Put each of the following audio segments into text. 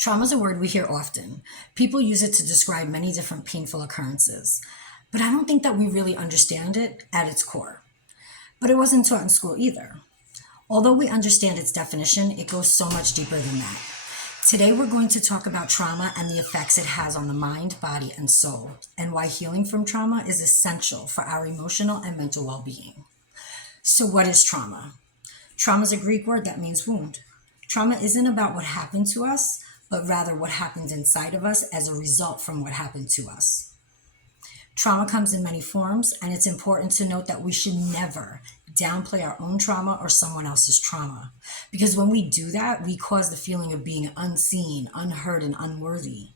Trauma is a word we hear often. People use it to describe many different painful occurrences, but I don't think that we really understand it at its core. But it wasn't taught in school either. Although we understand its definition, it goes so much deeper than that. Today, we're going to talk about trauma and the effects it has on the mind, body, and soul, and why healing from trauma is essential for our emotional and mental well being. So, what is trauma? Trauma is a Greek word that means wound. Trauma isn't about what happened to us, but rather what happened inside of us as a result from what happened to us. Trauma comes in many forms, and it's important to note that we should never downplay our own trauma or someone else's trauma. Because when we do that, we cause the feeling of being unseen, unheard, and unworthy.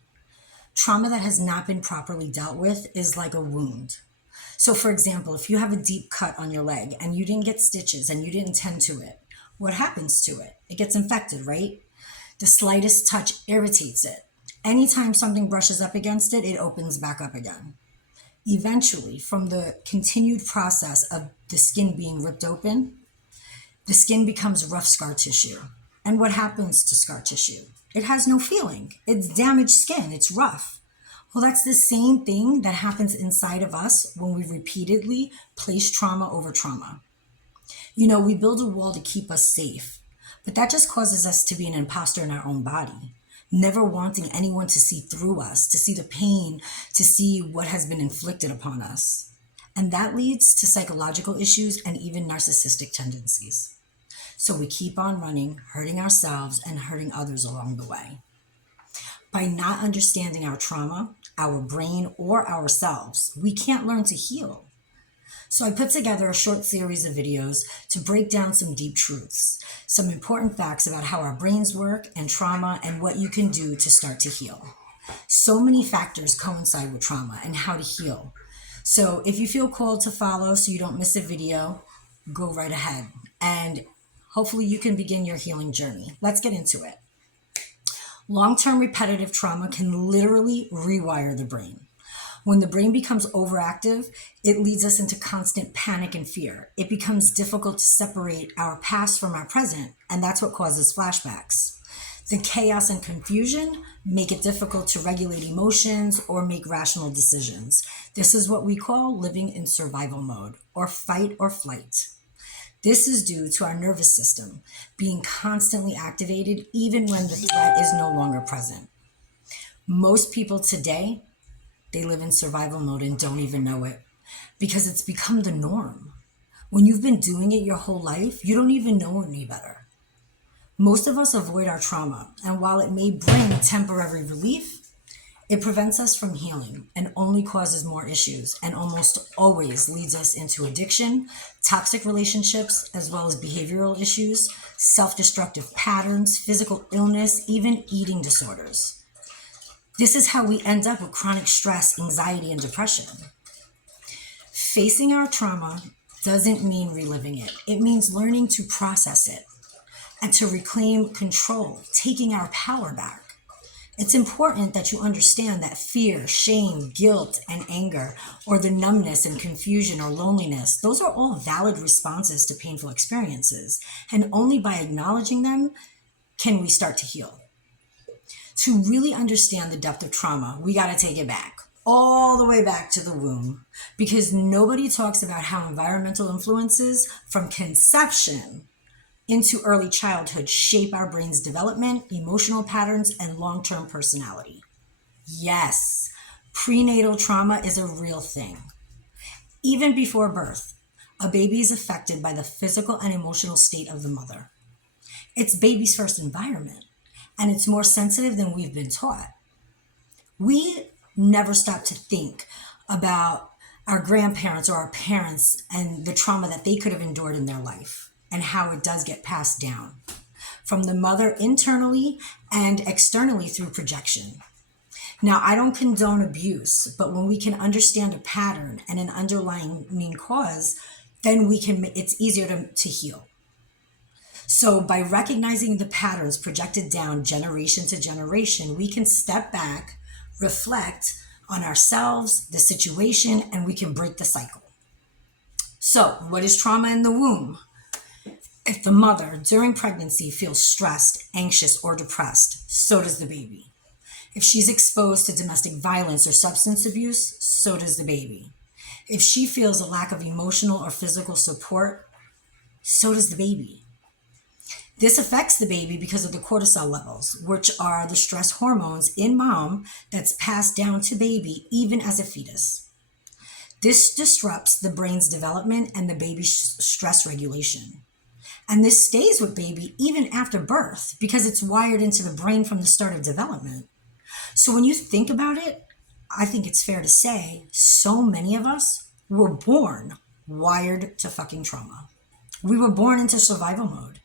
Trauma that has not been properly dealt with is like a wound. So for example, if you have a deep cut on your leg and you didn't get stitches and you didn't tend to it, what happens to it? It gets infected, right? The slightest touch irritates it. Anytime something brushes up against it, it opens back up again. Eventually, from the continued process of the skin being ripped open, the skin becomes rough scar tissue. And what happens to scar tissue? It has no feeling. It's damaged skin. It's rough. Well, that's the same thing that happens inside of us when we repeatedly place trauma over trauma. We build a wall to keep us safe, but that just causes us to be an imposter in our own body, never wanting anyone to see through us, to see the pain, to see what has been inflicted upon us. And that leads to psychological issues and even narcissistic tendencies. So we keep on running, hurting ourselves and hurting others along the way. By not understanding our trauma, our brain, or ourselves, we can't learn to heal. So I put together a short series of videos to break down some deep truths, some important facts about how our brains work and trauma and what you can do to start to heal. So many factors coincide with trauma and how to heal. So if you feel called to follow so you don't miss a video, go right ahead. And hopefully you can begin your healing journey. Let's get into it. Long-term repetitive trauma can literally rewire the brain. When the brain becomes overactive, it leads us into constant panic and fear. It becomes difficult to separate our past from our present, and that's what causes flashbacks. The chaos and confusion make it difficult to regulate emotions or make rational decisions. This is what we call living in survival mode, or fight or flight. This is due to our nervous system being constantly activated even when the threat is no longer present. Most people today, they live in survival mode and don't even know it because it's become the norm. When you've been doing it your whole life, you don't even know any better. Most of us avoid our trauma, and while it may bring temporary relief, it prevents us from healing and only causes more issues and almost always leads us into addiction, toxic relationships, as well as behavioral issues, self-destructive patterns, physical illness, even eating disorders. This is how we end up with chronic stress, anxiety, and depression. Facing our trauma doesn't mean reliving it. It means learning to process it and to reclaim control, taking our power back. It's important that you understand that fear, shame, guilt, and anger, or the numbness and confusion or loneliness, those are all valid responses to painful experiences. And only by acknowledging them can we start to heal. To really understand the depth of trauma, we got to take it back, all the way back to the womb, because nobody talks about how environmental influences from conception into early childhood shape our brain's development, emotional patterns, and long-term personality. Yes, prenatal trauma is a real thing. Even before birth, a baby is affected by the physical and emotional state of the mother. It's baby's first environment, and it's more sensitive than we've been taught. We never stop to think about our grandparents or our parents and the trauma that they could have endured in their life and how it does get passed down from the mother internally and externally through projection. Now, I don't condone abuse, but when we can understand a pattern and an underlying mean cause, then it's easier to heal. So by recognizing the patterns projected down generation to generation, we can step back, reflect on ourselves, the situation, and we can break the cycle. So what is trauma in the womb? If the mother during pregnancy feels stressed, anxious, or depressed, so does the baby. If she's exposed to domestic violence or substance abuse, so does the baby. If she feels a lack of emotional or physical support, so does the baby. This affects the baby because of the cortisol levels, which are the stress hormones in mom that's passed down to baby even as a fetus. This disrupts the brain's development and the baby's stress regulation. And this stays with baby even after birth because it's wired into the brain from the start of development. So when you think about it, I think it's fair to say so many of us were born wired to fucking trauma. We were born into survival mode.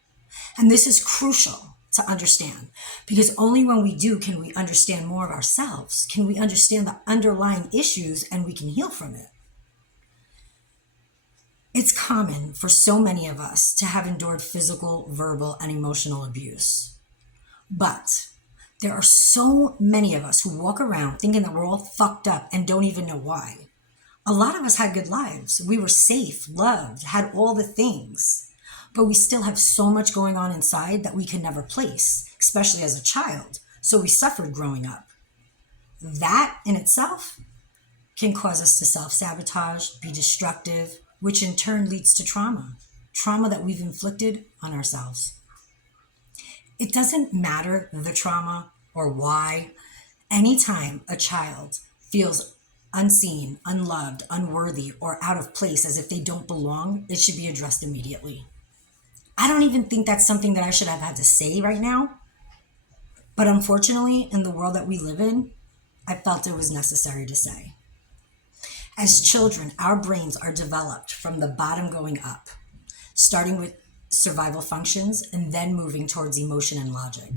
And this is crucial to understand because only when we do can we understand more of ourselves, can we understand the underlying issues, and we can heal from it. It's common for so many of us to have endured physical, verbal, and emotional abuse. But there are so many of us who walk around thinking that we're all fucked up and don't even know why. A lot of us had good lives. We were safe, loved, had all the things. But we still have so much going on inside that we can never place, especially as a child. So we suffered growing up. That in itself can cause us to self-sabotage, be destructive, which in turn leads to trauma that we've inflicted on ourselves. It doesn't matter the trauma or why. Anytime a child feels unseen, unloved, unworthy, or out of place as if they don't belong, it should be addressed immediately. I don't even think that's something that I should have had to say right now. But unfortunately, in the world that we live in, I felt it was necessary to say. As children, our brains are developed from the bottom going up, starting with survival functions and then moving towards emotion and logic.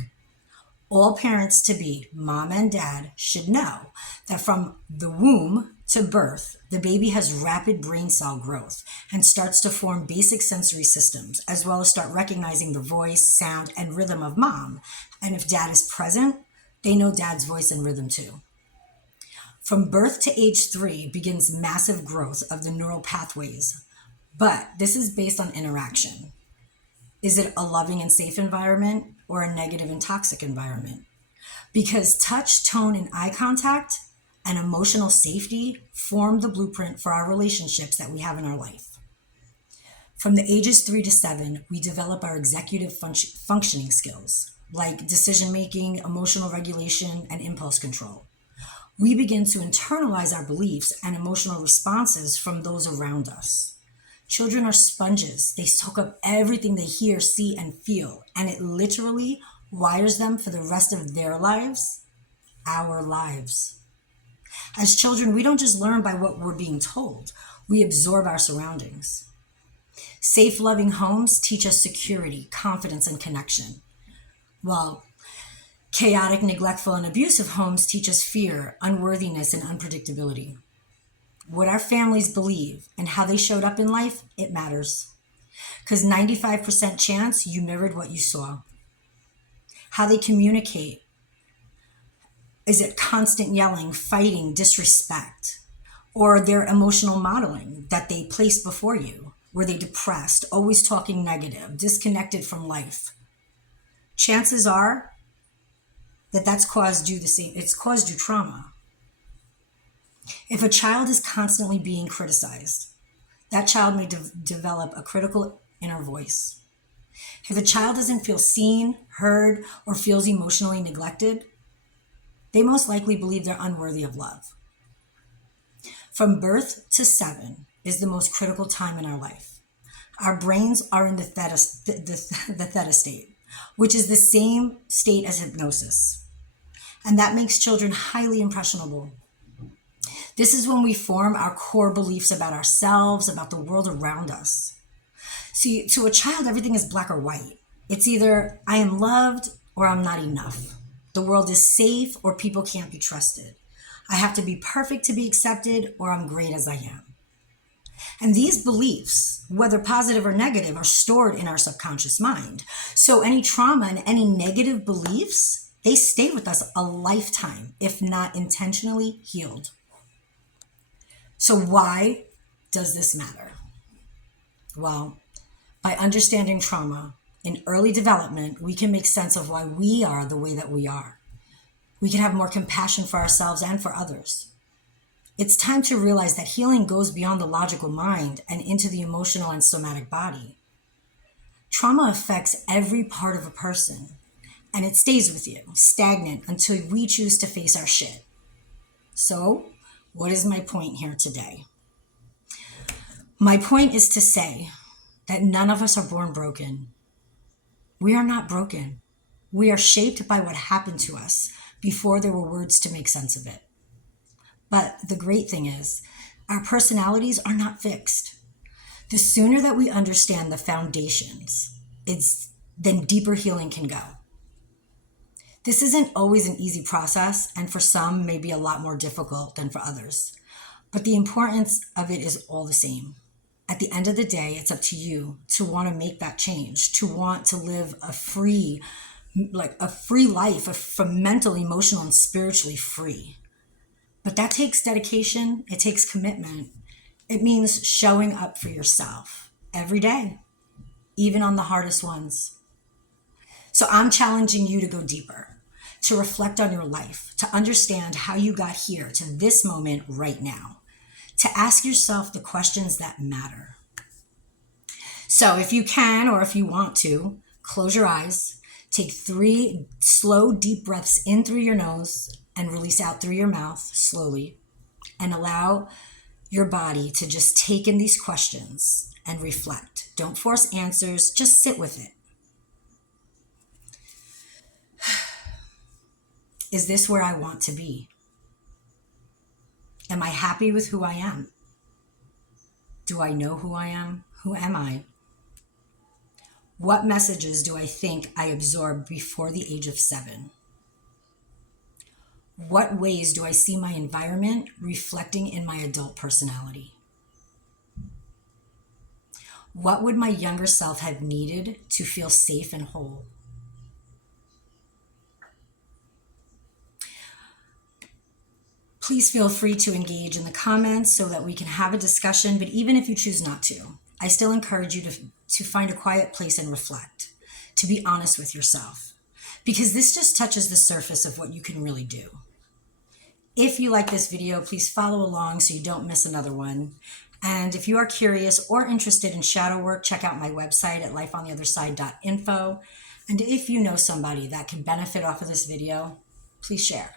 All parents to be, mom and dad, should know that from the womb to birth, the baby has rapid brain cell growth and starts to form basic sensory systems, as well as start recognizing the voice, sound, and rhythm of mom. And if dad is present, they know dad's voice and rhythm too. From birth to age 3 begins massive growth of the neural pathways, but this is based on interaction. Is it a loving and safe environment or a negative and toxic environment? Because touch, tone, and eye contact and emotional safety form the blueprint for our relationships that we have in our life. From the ages 3 to 7, we develop our executive functioning skills, like decision-making, emotional regulation, and impulse control. We begin to internalize our beliefs and emotional responses from those around us. Children are sponges. They soak up everything they hear, see, and feel, and it literally wires them for the rest of their lives, our lives. As children, we don't just learn by what we're being told. We absorb our surroundings. Safe, loving homes teach us security, confidence, and connection, while chaotic, neglectful, and abusive homes teach us fear, unworthiness, and unpredictability. What our families believe and how they showed up in life, it matters. Because 95% chance you mirrored what you saw. How they communicate. Is it constant yelling, fighting, disrespect? Or their emotional modeling that they placed before you? Were they depressed, always talking negative, disconnected from life? Chances are that that's caused you the same. It's caused you trauma. If a child is constantly being criticized, that child may develop a critical inner voice. If a child doesn't feel seen, heard, or feels emotionally neglected, they most likely believe they're unworthy of love. From birth to 7 is the most critical time in our life. Our brains are in the theta state, which is the same state as hypnosis. And that makes children highly impressionable. This is when we form our core beliefs about ourselves, about the world around us. See, to a child, everything is black or white. It's either I am loved or I'm not enough. The world is safe or people can't be trusted. I have to be perfect to be accepted or I'm great as I am. And these beliefs, whether positive or negative, are stored in our subconscious mind. So any trauma and any negative beliefs, they stay with us a lifetime, if not intentionally healed. So why does this matter? Well, By understanding trauma in early development, we can make sense of why we are the way that we are. We can have more compassion for ourselves and for others. It's time to realize that healing goes beyond the logical mind and into the emotional and somatic body. Trauma affects every part of a person, and it stays with you, stagnant, until we choose to face our shit. So, what is my point here today? My point is to say that none of us are born broken. We are not broken. We are shaped by what happened to us before there were words to make sense of it. But the great thing is, our personalities are not fixed. The sooner that we understand the foundations, then deeper healing can go. This isn't always an easy process, and for some may be a lot more difficult than for others. But the importance of it is all the same. At the end of the day, it's up to you to want to make that change, to want to live a free life, from mental, emotional, and spiritually free. But that takes dedication. It takes commitment. It means showing up for yourself every day, even on the hardest ones. So I'm challenging you to go deeper, to reflect on your life, to understand how you got here to this moment right now, to ask yourself the questions that matter. So if you can, or if you want to, close your eyes, take 3 slow, deep breaths in through your nose and release out through your mouth slowly, and allow your body to just take in these questions and reflect. Don't force answers, just sit with it. Is this where I want to be? Am I happy with who I am? Do I know who I am? Who am I? What messages do I think I absorbed before the age of 7? What ways do I see my environment reflecting in my adult personality? What would my younger self have needed to feel safe and whole? Please feel free to engage in the comments so that we can have a discussion, but even if you choose not to, I still encourage you to find a quiet place and reflect, to be honest with yourself, because this just touches the surface of what you can really do. If you like this video, please follow along so you don't miss another one. And if you are curious or interested in shadow work, check out my website at lifeontheotherside.info. And if you know somebody that can benefit off of this video, please share.